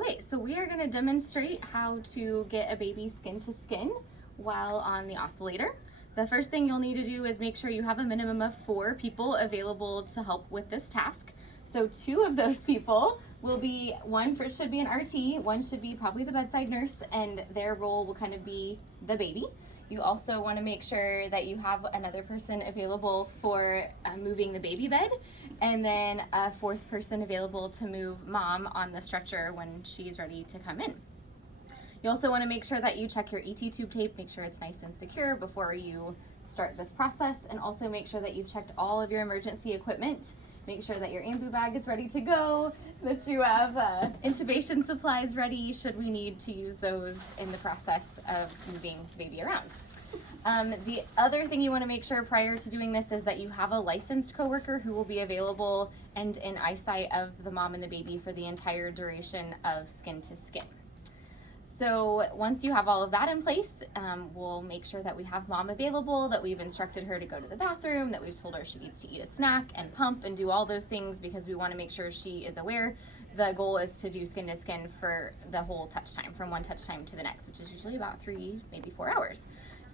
Okay, so we are going to demonstrate how to get a baby skin to skin while on the oscillator. The first thing you'll need to do is make sure you have a minimum of 4 people available to help with this task. So 2 of those people will be, should be an RT, one should be probably the bedside nurse, and their role will kind of be the baby. You also want to make sure that you have another person available for moving the baby bed, and then a 4th person available to move mom on the stretcher when she's ready to come in. You also want to make sure that you check your ET tube tape, make sure it's nice and secure before you start this process, and also make sure that you've checked all of your emergency equipment. Make sure that your ambu bag is ready to go, that you have intubation supplies ready should we need to use those in the process of moving the baby around. The other thing you want to make sure prior to doing this is that you have a licensed coworker who will be available and in eyesight of the mom and the baby for the entire duration of skin to skin. So once you have all of that in place, we'll make sure that we have mom available, that we've instructed her to go to the bathroom, that we've told her she needs to eat a snack and pump and do all those things because we want to make sure she is aware. The goal is to do skin to skin for the whole touch time, from one touch time to the next, which is usually about 3, maybe 4 hours.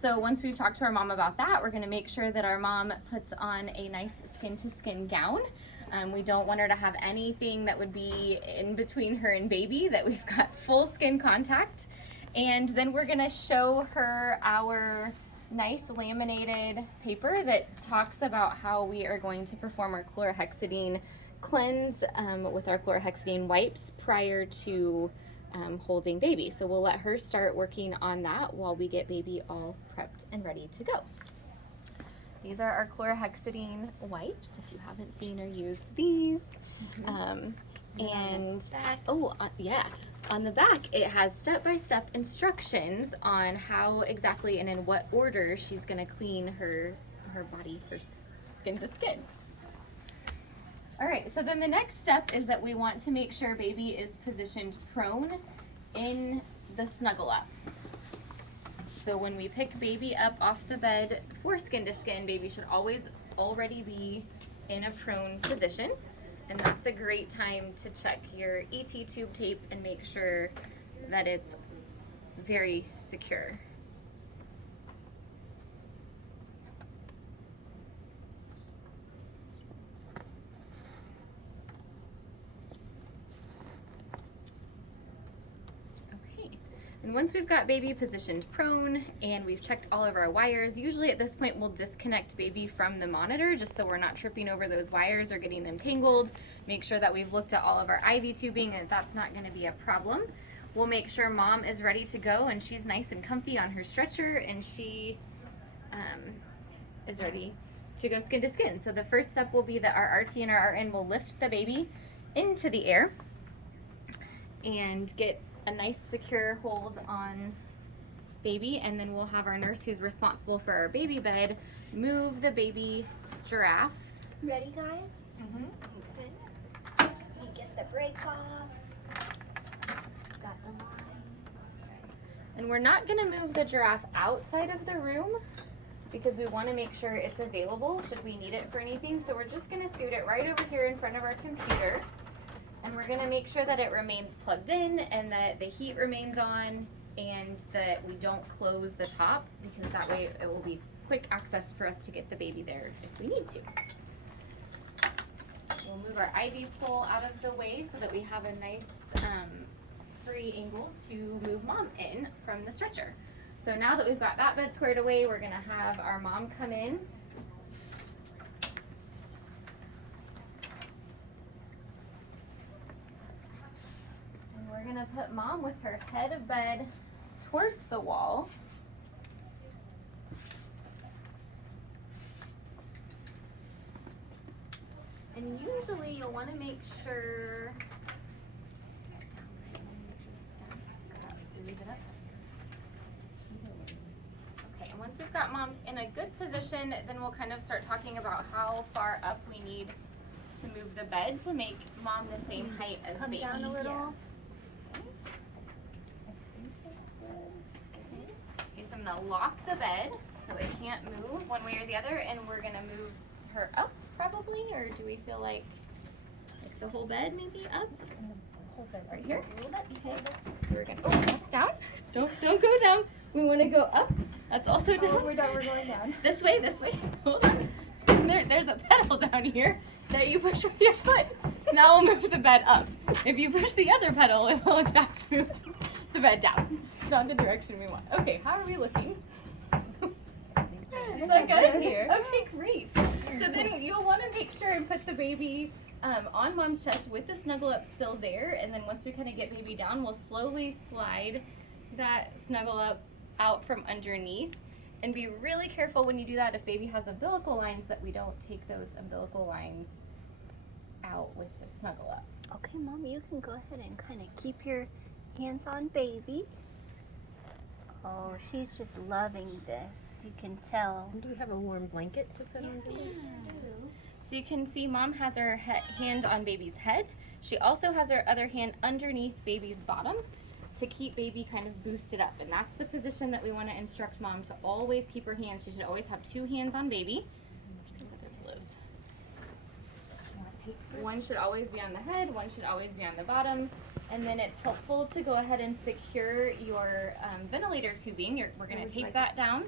So once we've talked to our mom about that, we're going to make sure that our mom puts on a nice skin to skin gown. We don't want her to have anything that would be in between her and baby, that we've got full skin contact. And then we're gonna show her our nice laminated paper that talks about how we are going to perform our chlorhexidine cleanse with our chlorhexidine wipes prior to holding baby. So we'll let her start working on that while we get baby all prepped and ready to go. These are our chlorhexidine wipes, if you haven't seen or used these. On the back it has step-by-step instructions on how exactly and in what order she's going to clean her body for skin to skin. All right, so then the next step is that we want to make sure baby is positioned prone in the snuggle up. So when we pick baby up off the bed for skin to skin, baby should always already be in a prone position. And that's a great time to check your ET tube tape and make sure that it's very secure. And once we've got baby positioned prone and we've checked all of our wires, usually at this point we'll disconnect baby from the monitor just so we're not tripping over those wires or getting them tangled. Make sure that we've looked at all of our IV tubing and that's not going to be a problem. We'll make sure mom is ready to go and she's nice and comfy on her stretcher and she is ready to go skin to skin. So the first step will be that our RT and our RN will lift the baby into the air and get a nice secure hold on baby, and then we'll have our nurse who's responsible for our baby bed move the baby giraffe. Ready, guys? Mm-hmm. Okay. You get the brake off. Got the lines. And we're not going to move the giraffe outside of the room because we want to make sure it's available should we need it for anything. So we're just going to scoot it right over here in front of our computer. And we're going to make sure that it remains plugged in and that the heat remains on and that we don't close the top because that way it will be quick access for us to get the baby there if we need to. We'll move our IV pole out of the way so that we have a nice free angle to move mom in from the stretcher. So now that we've got that bed squared away, we're going to have our mom come in. We're going to put mom with her head of bed towards the wall. And usually you'll want to make sure Okay, and once we've got mom in a good position, then we'll kind of start talking about how far up we need to move the bed to make mom the same height as Come baby. down a little. Yeah. Okay, so I'm going to lock the bed so it can't move one way or the other, and we're going to move her up probably, or do we feel like the whole bed maybe up? Right here. A little bit. Okay. So we're gonna, oh, that's down. Don't go down. We wanna go up. That's also down. Oh, we're going down. This way. Hold on. There's a pedal down here that you push with your foot. Now we'll move the bed up. If you push the other pedal, it will in fact move the bed down. It's not the direction we want. Okay, how are we looking? Is that good? Here. Okay, great. So then you'll want to make sure and put the baby on mom's chest with the snuggle up still there, and then once we kind of get baby down, we'll slowly slide that snuggle up out from underneath. And be really careful when you do that if baby has umbilical lines that we don't take those umbilical lines out with the snuggle up. Okay, Mom, you can go ahead and kind of keep your hands on baby. Oh, she's just loving this. You can tell. Do we have a warm blanket to put on baby? So you can see mom has her hand on baby's head. She also has her other hand underneath baby's bottom to keep baby kind of boosted up. And that's the position that we want to instruct mom to always keep her hands. She should always have 2 hands on baby. One should always be on the head, one should always be on the bottom. And then it's helpful to go ahead and secure your ventilator tubing. We're going to tape that down,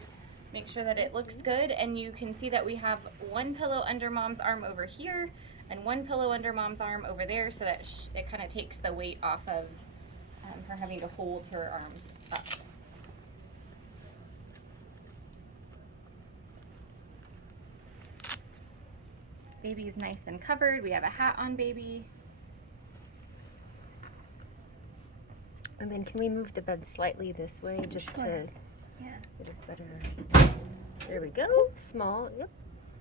make sure that it looks good. And you can see that we have 1 pillow under mom's arm over here and 1 pillow under mom's arm over there, so that it kind of takes the weight off of her having to hold her arms up. Baby is nice and covered. We have a hat on baby. And then can we move the bed slightly this way just to get a better, there we go, small, yep.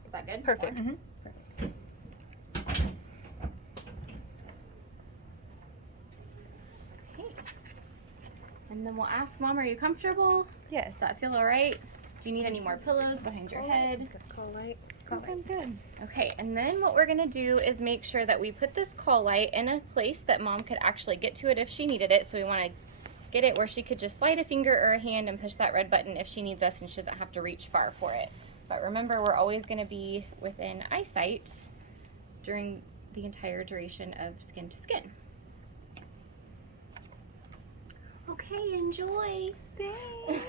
Is that good? Perfect. Okay. And then we'll ask mom, are you comfortable? Yes. Does that feel all right? Do you need any more pillows behind your head? Call light. Okay, good. Okay, and then what we're gonna do is make sure that we put this call light in a place that mom could actually get to it if she needed it. So we wanna get it where she could just slide a finger or a hand and push that red button if she needs us and she doesn't have to reach far for it. But remember, we're always gonna be within eyesight during the entire duration of skin to skin. Okay, enjoy. Thanks.